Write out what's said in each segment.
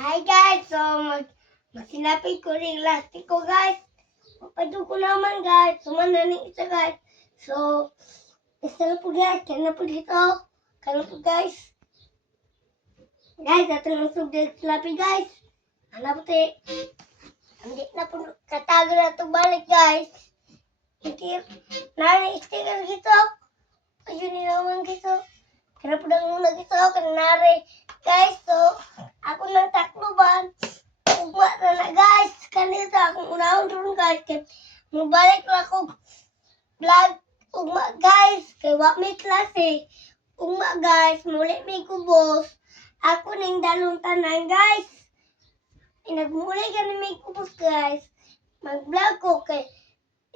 Hi guys! So, magsinapit ko rin elastic ko guys. Mapadyo ko naman guys. Sumanda rin isa guys. So, isa na po guys. Kaya na po dito. Kaya na po guys. Guys, ito lang subject lapis guys. Ano po te? Hindi na po katago na ito balik guys. Hindi. Nari sticker dito. Ayun naman dito. Kaya po lang muna dito. Kanari. Guys, so, ako ng takloban. Ugma na guys. Kanito akong unahon rin guys. Kaya mabalik na ako vlog. Ugma guys. Kaya wak may klase. Ugma guys. Muli may kubos. Ako ning dalong tanan guys. Inagmuli ka na may kubos guys. Mag-vlog ko kay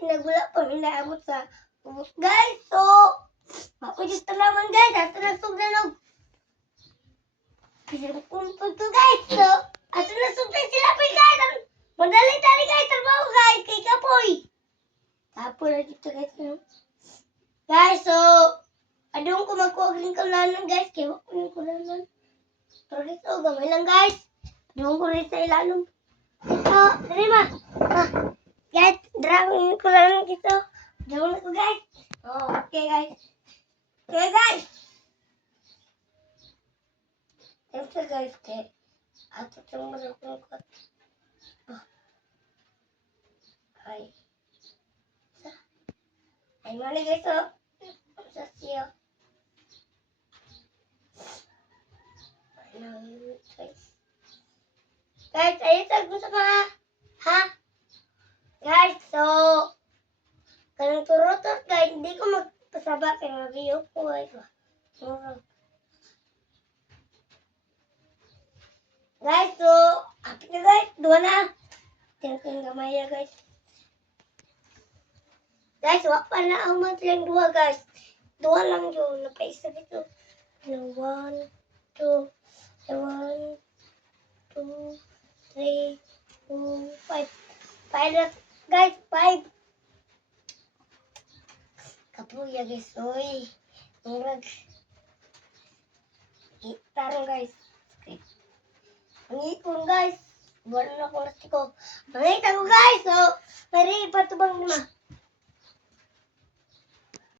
inagwala pa inaabot sa kubos guys. So, ako dito naman guys. Ato na sugdanog. Kasi punto to guys. So, ato na sugdan sila pa guys. Madali-dali guys. Trabaho guys. Kay Kapoy. Kapoy na dito guys. Guys, so, adong ko magkuha rin kalanan guys. Kaya wako ko naman. Pero dito, gamay lang guys. Adong ko rin sa ilalong. Ito, dali ma. Guys, drawing ko lang dito. Drawing ko guys. Oh, okay guys. Okay guys. Ito guys, kaya ato itong malakong ko. Ay. Ay, mali guys, oh. Sa siyo. Guys, ayun sa gusto ka ha? Ha? Guys, so, kanang turotot guys, hindi ko magpasaba kay mag-iyo ko guys. Guys, so, apit na guys, duwa na. Tingin gamay guys. Guys, wak pa na ang matlang duwa guys. Duwa lang yun, napaisa dito. 1, 2, 1, 2, 3, 4, 5. 5 na, guys, 5. Kapuya guys, oy. Murag. Tarong guys. Okay. Pangipon guys. Buwan na ko nasi ko. Pangita ko guys. So, pwede ipatubang naman.